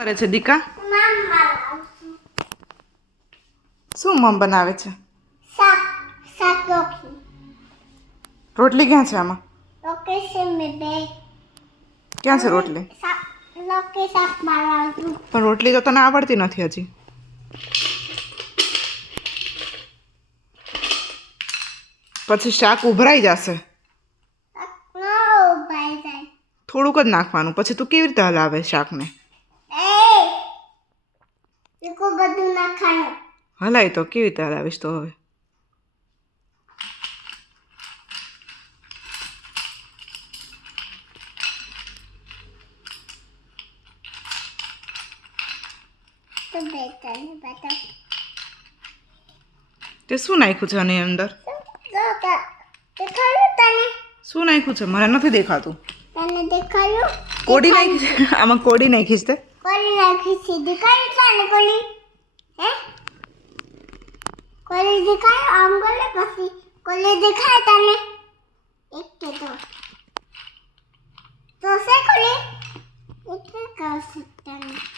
કરે છે દીકા? શું મમ બનાવે છે? રોટલી ક્યાં છે આમાં? ક્યાં છે રોટલી? પણ રોટલી તો તને આવડતી નથી હજી. પછી શાક ઉભરાઈ જશે. થોડુંક જ નાખવાનું, પછી તું કેવી રીતે હલાવે શાકને? હલાય તો કેવી રીતે હલાવીશ તો હવે? તે શું નાખ્યું છે આની અંદર? શું નાખ્યું છે? મને નથી દેખાતું. કોડી નાખી છે આમાં? કોડી નાખી છે? કોલી દેખાય આમ ગલે પછી કોલી દેખાય તને એક કે તો સે કોલી એક કે કર सकता है